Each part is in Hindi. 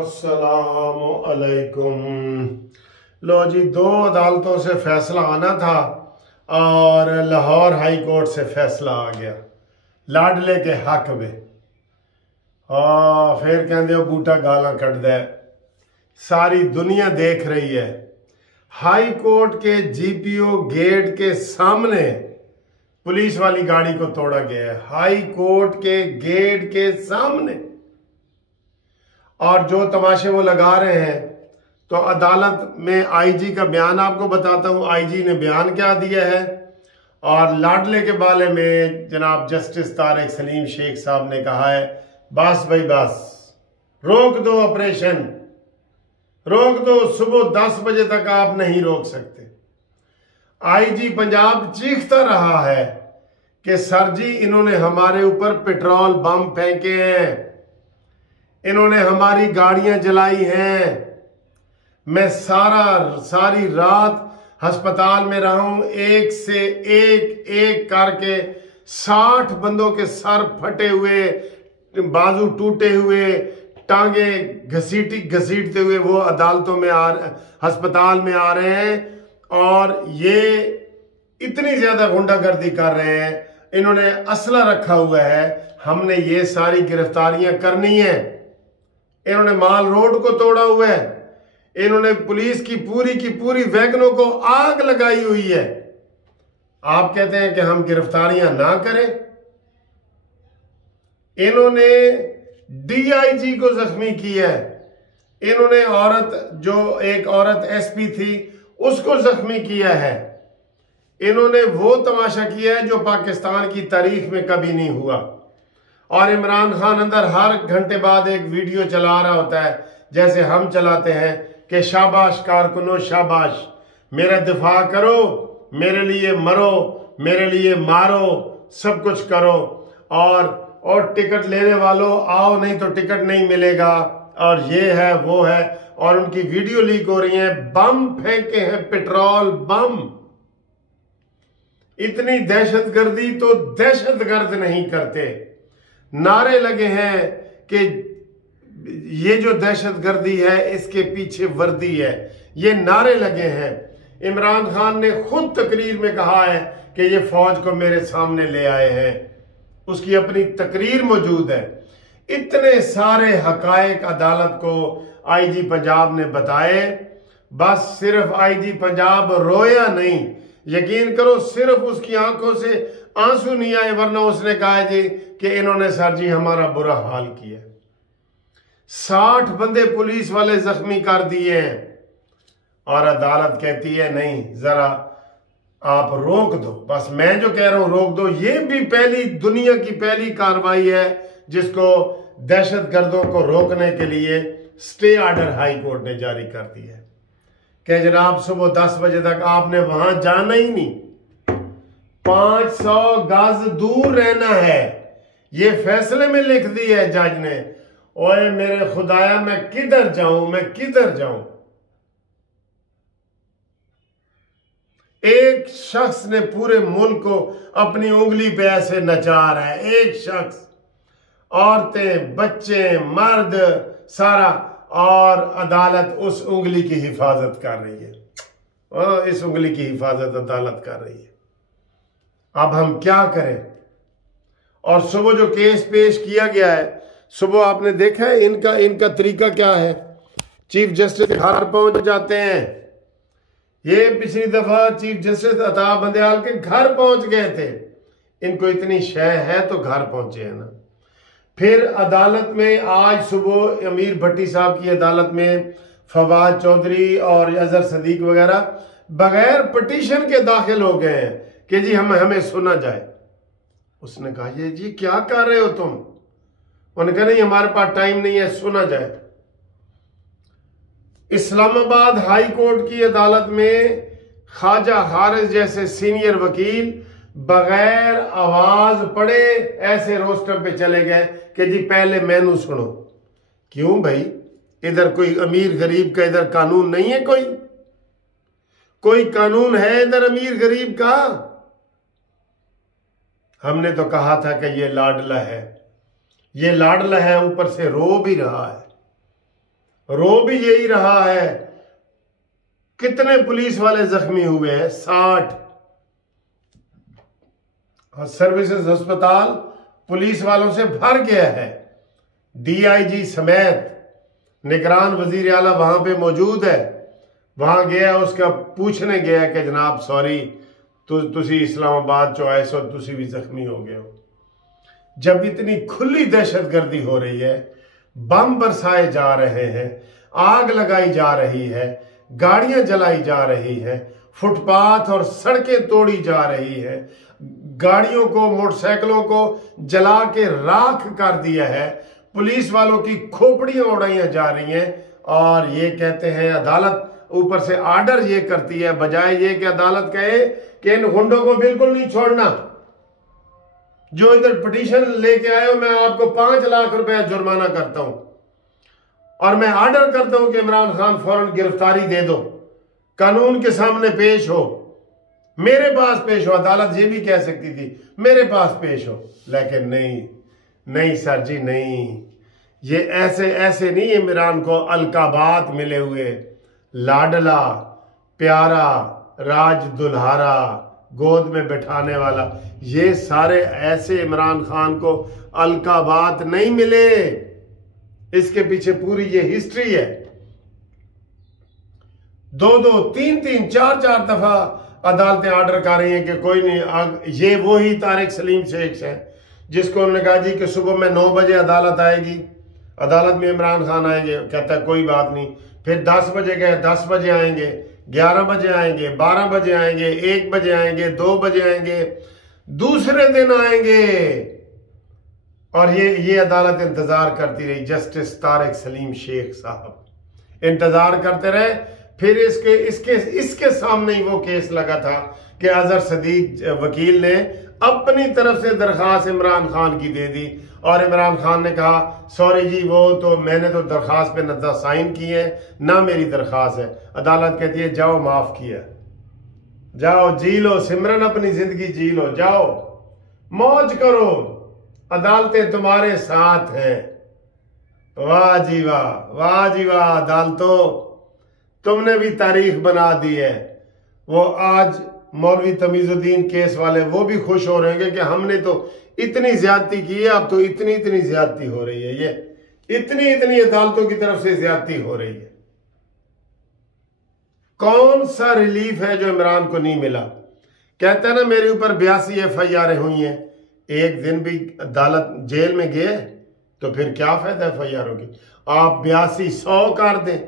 अस्सलामु अलैकुम। लो जी, दो अदालतों से फैसला आना था और लाहौर हाई कोर्ट से फैसला आ गया लाडले के हक में। फिर कहते हो बूटा गाला कट दे। सारी दुनिया देख रही है। हाई कोर्ट के जीपीओ गेट के सामने पुलिस वाली गाड़ी को तोड़ा गया है, हाई कोर्ट के गेट के सामने। और जो तमाशे वो लगा रहे हैं, तो अदालत में आईजी का बयान आपको बताता हूं। आईजी ने बयान क्या दिया है। और लाडले के बारे में जनाब जस्टिस तारिक सलीम शेख साहब ने कहा है, बस भाई बस, रोक दो ऑपरेशन, रोक दो, सुबह 10 बजे तक आप नहीं रोक सकते। आईजी पंजाब चीखता रहा है कि सर जी, इन्होंने हमारे ऊपर पेट्रोल बम फेंके हैं, इन्होंने हमारी गाड़ियां जलाई हैं। मैं सारी रात अस्पताल में रहा हूं, एक से एक करके 60 बंदों के सर फटे हुए, बाजू टूटे हुए, टांगे घसीटते हुए वो अदालतों में अस्पताल में आ रहे हैं। और ये इतनी ज्यादा गुंडागर्दी कर रहे हैं, इन्होंने असला रखा हुआ है। हमने ये सारी गिरफ्तारियां करनी है। इन्होंने माल रोड को तोड़ा हुआ है, इन्होंने पुलिस की पूरी वैगनों को आग लगाई हुई है। आप कहते हैं कि हम गिरफ्तारियां ना करें। इन्होंने डीआईजी को जख्मी किया है, इन्होंने एक औरत एसपी थी उसको जख्मी किया है। इन्होंने वो तमाशा किया है जो पाकिस्तान की तारीख में कभी नहीं हुआ। और इमरान खान अंदर हर घंटे बाद एक वीडियो चला रहा होता है, जैसे हम चलाते हैं कि शाबाश कारकुनो शाबाश, मेरा दिफा करो, मेरे लिए मरो, मेरे लिए मारो, सब कुछ करो। और टिकट लेने वालों आओ, नहीं तो टिकट नहीं मिलेगा। और ये है वो है। और उनकी वीडियो लीक हो रही है, बम फेंके हैं, पेट्रोल बम। इतनी दहशतगर्दी तो दहशतगर्द नहीं करते। नारे लगे हैं कि ये जो दहशतगर्दी है इसके पीछे वर्दी है, ये नारे लगे हैं। इमरान खान ने खुद तकरीर में कहा है कि ये फौज को मेरे सामने ले आए हैं, उसकी अपनी तकरीर मौजूद है। इतने सारे हकायक अदालत को आईजी पंजाब ने बताए, बस सिर्फ आईजी पंजाब रोया नहीं, यकीन करो सिर्फ उसकी आंखों से आंसू नहीं आए, वरना उसने कहा जी कि इन्होंने सर जी हमारा बुरा हाल किया। 60 बंदे पुलिस वाले जख्मी कर दिए हैं। और अदालत कहती है नहीं, जरा आप रोक दो। बस मैं जो कह रहा हूं रोक दो। ये भी दुनिया की पहली कार्रवाई है जिसको दहशतगर्दों को रोकने के लिए स्टे ऑर्डर हाई कोर्ट ने जारी कर दिया है कि जनाब सुबह 10 बजे तक आपने वहां जाना ही नहीं, 500 गज दूर रहना है। ये फैसले में लिख दी है जज ने। ओए मेरे खुदाया, मैं किधर जाऊं, मैं किधर जाऊं। एक शख्स ने पूरे मुल्क को अपनी उंगली पे ऐसे नचा रहा है, एक शख्स, औरतें, बच्चे, मर्द, सारा। और अदालत उस उंगली की हिफाजत कर रही है, इस उंगली की हिफाजत अदालत कर रही है। अब हम क्या करें। और सुबह जो केस पेश किया गया है, सुबह आपने देखा है इनका तरीका क्या है। चीफ जस्टिस घर पहुंच जाते हैं। ये पिछली दफा चीफ जस्टिस अता बंदयाल के घर पहुंच गए थे। इनको इतनी शय है तो घर पहुंचे हैं ना। फिर अदालत में आज सुबह अमीर भट्टी साहब की अदालत में फवाद चौधरी और अजहर सदीक वगैरह बगैर पिटीशन के दाखिल हो गए हैं कि जी हमें सुना जाए। उसने कहा ये जी क्या कर रहे हो तुम। उन्होंने कहा नहीं, हमारे पास टाइम नहीं है, सुना जाए। इस्लामाबाद हाई कोर्ट की अदालत में ख्वाजा हारिस जैसे सीनियर वकील बगैर आवाज पड़े ऐसे रोस्टर पे चले गए कि जी पहले मैनू सुनो। क्यों भाई, इधर कोई अमीर गरीब का इधर कानून नहीं है? कोई कानून है इधर अमीर गरीब का? हमने तो कहा था कि ये लाडला है, ये लाडला है, ऊपर से रो भी रहा है। रो भी यही रहा है। कितने पुलिस वाले जख्मी हुए हैं? 60। सर्विसेज अस्पताल पुलिस वालों से भर गया है। डीआईजी समेत निगरान वजीर आला वहां पे मौजूद है। वहां गया, उसका पूछने गया कि जनाब सॉरी तुसी इस्लामाबाद चो आए सो, तुसी भी जख्मी हो गए हो। जब इतनी खुली दहशतगर्दी हो रही है, बम बरसाए जा रहे हैं, आग लगाई जा रही है, गाड़ियां जलाई जा रही हैं, फुटपाथ और सड़कें तोड़ी जा रही है, गाड़ियों को मोटरसाइकिलों को जला के राख कर दिया है, पुलिस वालों की खोपड़ियां उड़ाई जा रही हैं, और ये कहते हैं अदालत ऊपर से ऑर्डर ये करती है, बजाय ये कि अदालत कहे कि इन गुंडों को बिल्कुल नहीं छोड़ना। जो इधर पिटीशन लेके आए हो, मैं आपको 5 लाख रुपया जुर्माना करता हूं और मैं ऑर्डर करता हूं कि इमरान खान फौरन गिरफ्तारी दे दो, कानून के सामने पेश हो, मेरे पास पेश हो। अदालत ये भी कह सकती थी मेरे पास पेश हो, लेकिन नहीं सर जी, नहीं। ये ऐसे नहीं इमरान को अलकाबात मिले हुए, लाडला, प्यारा, राज दुल्हारा, गोद में बैठाने वाला, ये सारे ऐसे इमरान खान को अलकाबात नहीं मिले। इसके पीछे पूरी ये हिस्ट्री है। 2-2, 3-3, 4-4 दफा अदालतें ऑर्डर कर रही हैं कि कोई नहीं। ये वही तारिक सलीम शेख है जिसको उन्होंने कहा जी कि सुबह में 9 बजे अदालत आएगी, अदालत में इमरान खान आएंगे। कहता है कोई बात नहीं। फिर 10 बजे गए, 10 बजे आएंगे, 11 बजे आएंगे, 12 बजे आएंगे, 1 बजे आएंगे, 2 बजे आएंगे, दूसरे दिन आएंगे। और ये अदालत इंतजार करती रही। जस्टिस तारिक सलीम शेख साहब इंतजार करते रहे। फिर इसके सामने ही वो केस लगा था कि अजहर सदीक वकील ने अपनी तरफ से दरखास्त इमरान खान की दे दी, और इमरान खान ने कहा सॉरी जी, वो तो मैंने तो दरखास्त पे न साइन किए हैं ना मेरी दरखास्त है। अदालत कहती है जाओ, माफ किया, जाओ जी लो सिमरन, अपनी जिंदगी जी लो, जाओ मौज करो, अदालतें तुम्हारे साथ हैं। वाह जी वाह, वाह जी वाह अदालतों, तुमने भी तारीख बना दी है। वो आज मौलवी तमीजुद्दीन केस वाले वो भी खुश हो रहे हैं कि हमने तो इतनी ज्यादती की है, अब तो इतनी ज्यादती हो रही है, ये इतनी अदालतों की तरफ से ज्यादती हो रही है। कौन सा रिलीफ है जो इमरान को नहीं मिला? कहता है ना मेरे ऊपर 82 FIR हुई हैं, एक दिन भी अदालत जेल में गए तो फिर क्या फायदा FIR की? आप 82-100 कर दें।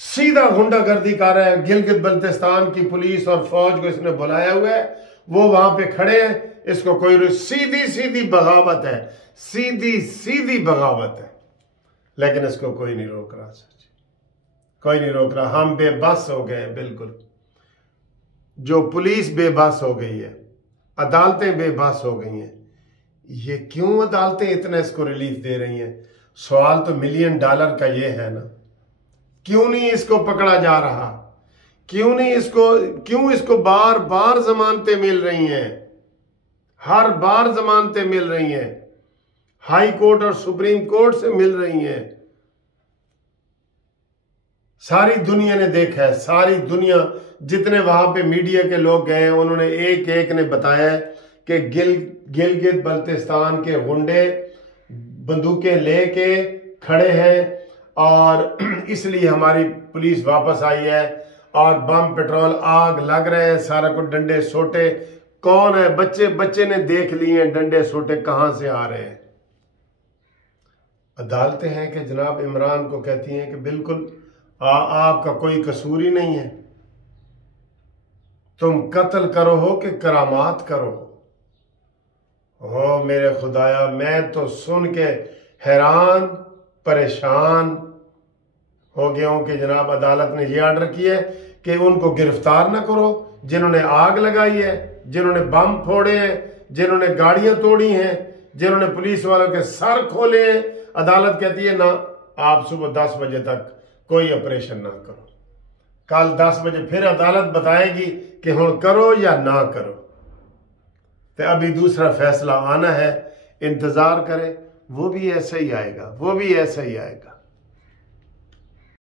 सीधा गुंडागर्दी कर रहा है। गिलगित बल्तिस्तान की पुलिस और फौज को इसने बुलाया हुआ है, वो वहां पे खड़े हैं। इसको कोई सीधी बगावत है, सीधी बगावत है, लेकिन इसको कोई नहीं रोक रहा, कोई नहीं रोक रहा। हम बेबस हो गए हैं, बिल्कुल। जो पुलिस बेबस हो गई है, अदालतें बेबस हो गई हैं। ये क्यों अदालतें इतना इसको रिलीफ दे रही हैं? सवाल तो $1 मिलियन का ये है ना, क्यों नहीं इसको पकड़ा जा रहा? क्यों इसको बार बार जमानतें मिल रही हैं? हर बार जमानतें मिल रही हैं, हाई कोर्ट और सुप्रीम कोर्ट से मिल रही हैं। सारी दुनिया ने देखा है, सारी दुनिया, जितने वहां पे मीडिया के लोग गए हैं, उन्होंने एक ने बताया कि गिलगित बल्तिस्तान के गुंडे बंदूकें लेके खड़े हैं और इसलिए हमारी पुलिस वापस आई है, और बम पेट्रोल आग लग रहे हैं, सारा कुछ डंडे सोटे। कौन है? बच्चे ने देख लिए हैं डंडे सोटे कहां से आ रहे हैं। अदालतें हैं कि जनाब इमरान को कहती हैं कि बिल्कुल आपका कोई कसूर ही नहीं है, तुम कत्ल करो हो कि करामात करो हो। मेरे खुदाया, मैं तो सुन के हैरान परेशान हो गया हूं कि जनाब अदालत ने यह ऑर्डर किया है कि उनको गिरफ्तार ना करो जिन्होंने आग लगाई है, जिन्होंने बम फोड़े हैं, जिन्होंने गाड़ियां तोड़ी हैं, जिन्होंने पुलिस वालों के सर खोले हैं। अदालत कहती है ना, आप सुबह 10 बजे तक कोई ऑपरेशन ना करो। कल 10 बजे फिर अदालत बताएगी कि हुण करो या ना करो। तो अभी दूसरा फैसला आना है, इंतजार करें। वो भी ऐसा ही आएगा, वो भी ऐसा ही आएगा।